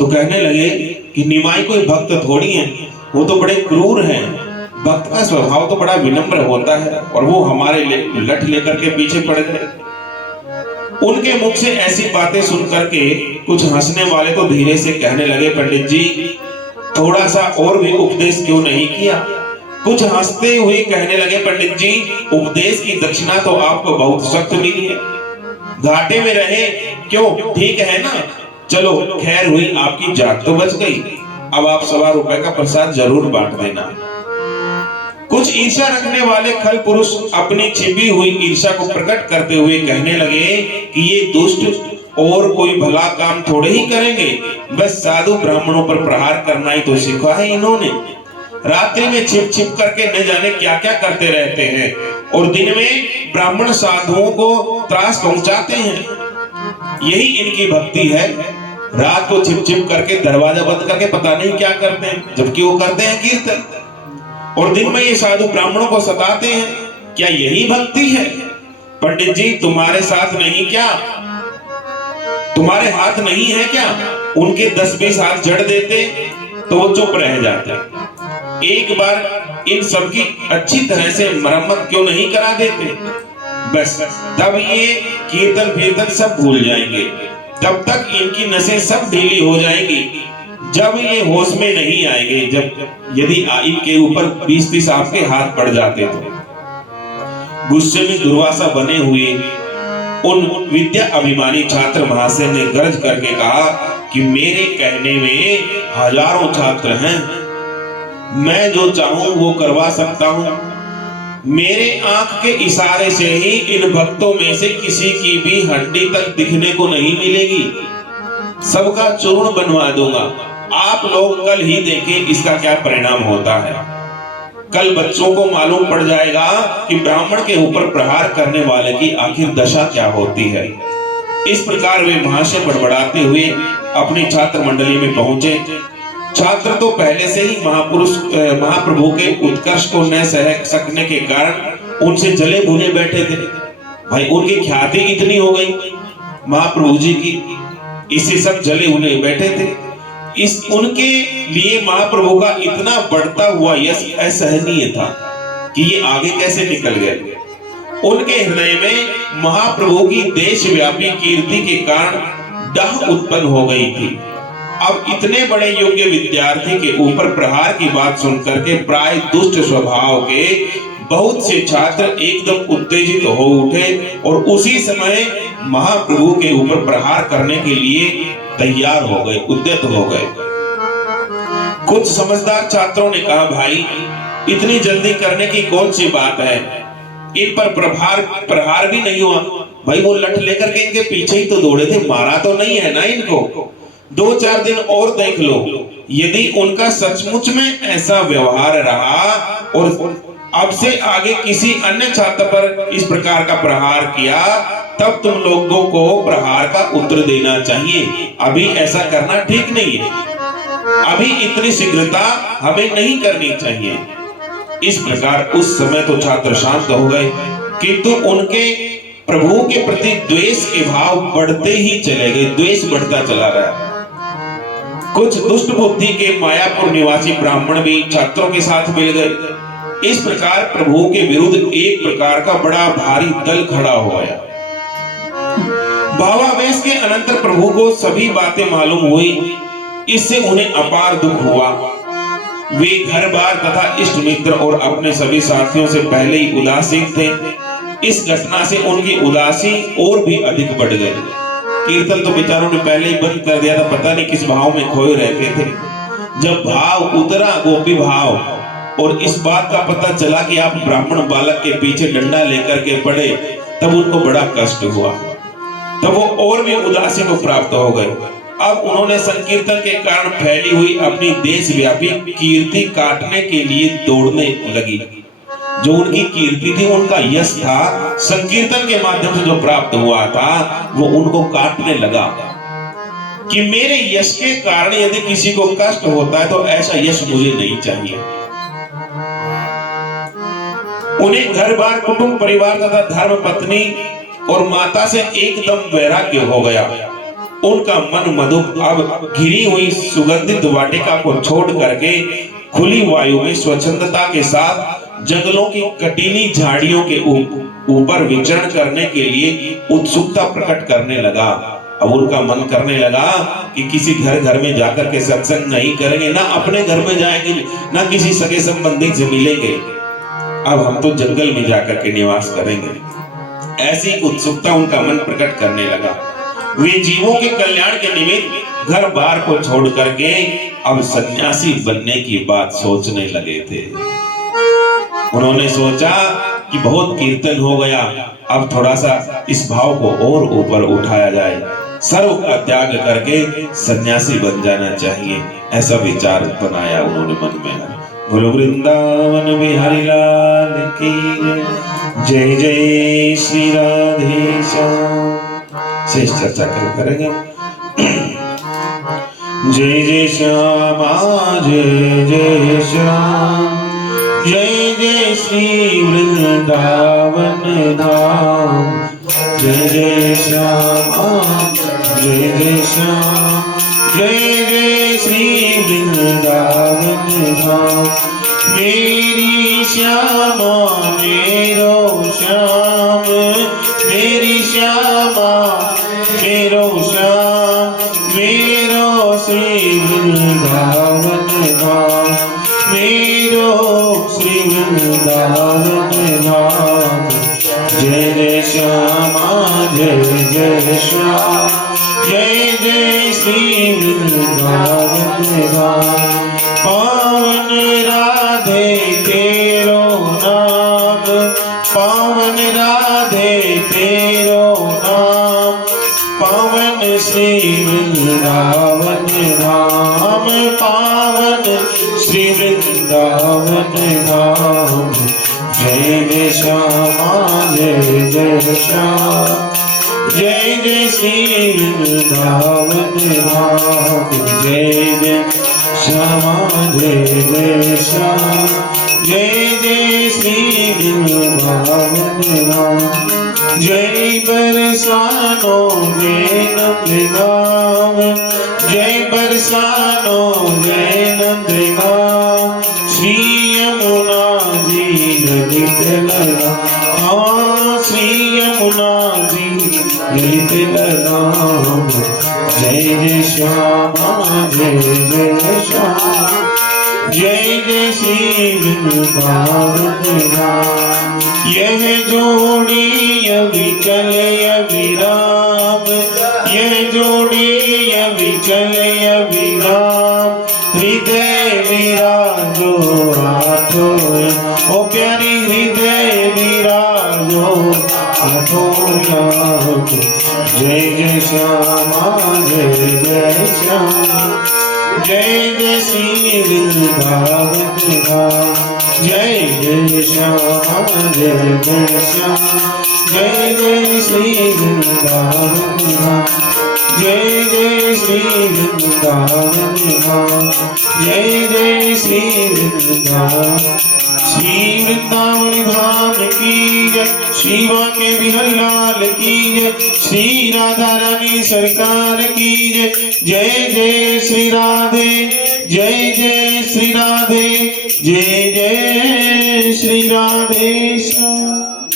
तो कहने लगे कि निमाई कोई भक्त थोड़ी है, वो तो बड़े क्रूर हैं। भक्त का स्वभाव तो बड़ा विनम्र होता है, और वो हमारे लठ लेकर के पीछे पड़ गए। उनके मुख से ऐसी बातें सुन करके कुछ हंसने वाले तो धीरे से कहने लगे, पंडित जी थोड़ा सा और भी उपदेश क्यों नहीं किया। कुछ हंसते हुए कहने लगे, पंडित जी उपदेश की दक्षिणा तो आपको बहुत सख्त मिली है, घाटे में रहे क्यों, ठीक है ना। चलो खैर हुई, आपकी जान तो बच गई। अब आप 1.25 रुपए का प्रसाद जरूर बांट देना। कुछ ईर्ष्या रखने वाले खल पुरुष अपनी छिपी हुई ईर्ष्या को प्रकट करते हुए कहने लगे कि ये दुष्ट और कोई भला काम थोड़े ही करेंगे, बस साधु ब्राह्मणों पर प्रहार करना ही तो सीखा है इन्होंने। रात्रि में छिप छिप करके न जाने क्या क्या करते रहते हैं, और दिन में ब्राह्मण साधुओं को त्रास पहुंचाते हैं। यही इनकी भक्ति है। रात को छिप छिप करके दरवाजा बंद करके पता नहीं क्या करते हैं, जबकि वो करते हैं कीर्तन, और दिन में ये साधु ब्राह्मणों को सताते हैं। क्या यही भक्ति है? पंडित जी तुम्हारे साथ नहीं क्या, तुम्हारे हाथ नहीं है क्या? उनके 10-20 हाथ जड़ देते तो वो चुप रह जाते। एक बार इन सबकी अच्छी तरह से मरम्मत क्यों नहीं करा देते? बस तब ये कीर्तन कीर्तन सब भूल जाएंगे। तब तक इनकी नसें सब ढीली हो जाएंगी। जब ये होश में नहीं आएंगे, जब यदि इनके ऊपर 20-30 आपके हाथ पड़ जाते तो। गुस्से में दुर्वासा बने हुए उन विद्या अभिमानी छात्र महाशय ने गरज करके कहा कि मेरे कहने में हजारों छात्र हैं, मैं जो चाहूं वो करवा सकता हूं। मेरे आंख के इशारे से ही इन भक्तों में से किसी की भी हड्डी तक दिखने को नहीं मिलेगी, सबका चूर्ण बनवा दूंगा। आप लोग कल ही देखें इसका क्या परिणाम होता है। कल बच्चों को मालूम पड़ जाएगा कि ब्राह्मण के ऊपर प्रहार करने वाले की आखिर दशा क्या होती है। इस प्रकार वे महाशय बड़बड़ाते हुए अपनी छात्र मंडली में पहुंचे। छात्र तो पहले से ही महाप्रभु के उत्कर्ष को न सह सकने के कारण उनसे जले भुने बैठे थे। भाई उनकी ख्याति इतनी हो गई महाप्रभु जी की, इससे सब जले भुने बैठे थे। इस उनके लिए महाप्रभु का इतना बढ़ता हुआ यश असहनीय था कि ये आगे कैसे निकल गए। उनके हृदय में महाप्रभु की देशव्यापी कीर्ति के कारण डाह उत्पन्न हो गई थी। अब इतने बड़े योग्य विद्यार्थी के ऊपर प्रहार की बात सुनकर के प्राय दुष्ट स्वभाव के बहुत से छात्र एकदम उत्तेजित हो उठे और उसी समय महाप्रभु के ऊपर प्रहार करने के लिए तैयार हो गए, उद्यत हो गए। कुछ समझदार छात्रों ने कहा, भाई इतनी जल्दी करने की कौन सी बात है, इन पर प्रहार भी नहीं हुआ। भाई वो लठ लेकर के इनके पीछे ही तो दौड़े थे, मारा तो नहीं है ना इनको। 2-4 दिन और देख लो, यदि उनका सचमुच में ऐसा व्यवहार रहा और अब से आगे किसी अन्य छात्र पर इस प्रकार का प्रहार किया, तब तुम लोगों को प्रहार का उत्तर देना चाहिए। अभी ऐसा करना ठीक नहीं है, अभी इतनी शीघ्रता हमें नहीं करनी चाहिए। इस प्रकार उस समय तो छात्र शांत हो गए, किंतु उनके प्रभु के प्रति द्वेष के भाव बढ़ते ही चले गए, द्वेष बढ़ता चला रहा। कुछ दुष्ट बुद्धि के मायापुर निवासी ब्राह्मण भी छात्रों के साथ मिल गए। इस प्रकार प्रभु के विरुद्ध एक प्रकार का बड़ा भारी दल खड़ा हो गया। भावावेश के अनंतर प्रभु को सभी बातें मालूम हुई, इससे उन्हें अपार दुख हुआ। वे घर बार तथा इष्ट मित्र और अपने सभी साथियों से पहले ही उदासीन थे। इस घटना से उनकी उदासी और भी अधिक बढ़ गई। कीर्तन तो बेचारों ने पहले ही बंद कर दिया था, पता नहीं किस भाव में खोए रहते थे। जब भाव उतरा गोपी भाव और इस बात का पता चला कि आप ब्राह्मण बालक के पीछे डंडा लेकर के पड़े, तब उनको बड़ा कष्ट हुआ। तब वो और भी उदासी को प्राप्त हो गए। अब उन्होंने संकीर्तन के कारण फैली हुई अपनी देशव्यापी कीर्ति काटने के लिए दौड़ने लगी। जो उनकी कीर्ति थी, उनका यश था, संकीर्तन के माध्यम से जो प्राप्त हुआ था, वो उनको काटने लगा कि मेरे यश के कारण यदि किसी को कष्ट होता है तो ऐसा यश मुझे नहीं चाहिए। उन्हें घर बार, कुटुंब परिवार तथा धर्म पत्नी और माता से एकदम वैराग्य हो गया। उनका मन मधुप अब घिरी हुई सुगंधित वाटिका को छोड़ करके खुली वायु में स्वच्छंदता के साथ जंगलों की कटीली झाड़ियों के ऊपर विचरण करने के लिए उत्सुकता प्रकट करने लगा। अब उनका मन करने लगा कि किसी घर घर में जाकर के सत्संग नहीं करेंगे, ना अपने घर में जाएंगे, ना किसी सगे संबंधी से मिलेंगे, अब हम तो जंगल में जाकर के निवास करेंगे। ऐसी उत्सुकता उनका मन प्रकट करने लगा। वे जीवों के कल्याण के निमित्त घर बार को छोड़ करके अब सन्यासी बनने की बात सोचने लगे थे। उन्होंने सोचा कि बहुत कीर्तन हो गया, अब थोड़ा सा इस भाव को और ऊपर उठाया जाए, सर्व का त्याग करके सन्यासी बन जाना चाहिए, ऐसा विचार बनाया उन्होंने मन में। बोलो वृंदावन बिहारी लाल की जय, जय श्री राधे श्याम। शेष चर्चा करेंगे। जय जय श्यामा जय जय श्याम, जय जय श्री वृंदावन धाम। जय जय श्यामा जय जय श्याम, जय जय श्री वृंदावन धाम। मेरी श्यामा मेरो श्याम, मेरी श्यामा मेरो श्याम, मेरो श्री वृंदावन धाम, मेरो श्री वृंदावन धाम। जय जय श्यामा जय जय श्याम, जय जय श्री वृंदावन धाम। पावन राधे तेरो नाम, पावन राधे तेरो नाम, पावन श्री वृंदावन धाम, पावन श्री वृंदावन धाम। जय जय श्यामा जय जय श्याम, जय जय श्री वृंदावन धाम। जय जय श्यामा जय जय श्याम, जय जय श्री वृंदावन धाम। जय बरसानो जय नंदगांव, जय बरसानो जय नंदगांव। श्री यमुना जी ललित लगाम, श्री यमुना जी ललित लगाम। जय जय श्यामा जय जय श्याम, जय जय श्री वृंदावन धाम। यह जोड़ी अविचल अविराम, यह जोड़ी अविचल अविराम। हृदय विराजो आठों, ओ प्यारी हृदय विराजो आठों याम। जय जय श्यामा जय जय श्याम, जय जय श्री वृंदावन धाम। जय जय श्यामा जय जय श्याम, जय जय श्री वृंदावन धाम। जय जय श्री वृंदावन धाम, जय जय श्री वृंदावन। श्री वृंदावन धाम की जय, श्री बांके बिहारी लाल की जय, श्री राधा रानी सरकार की जय। जय जय श्री राधे, जय जय श्री राधे, जय जय श्री राधे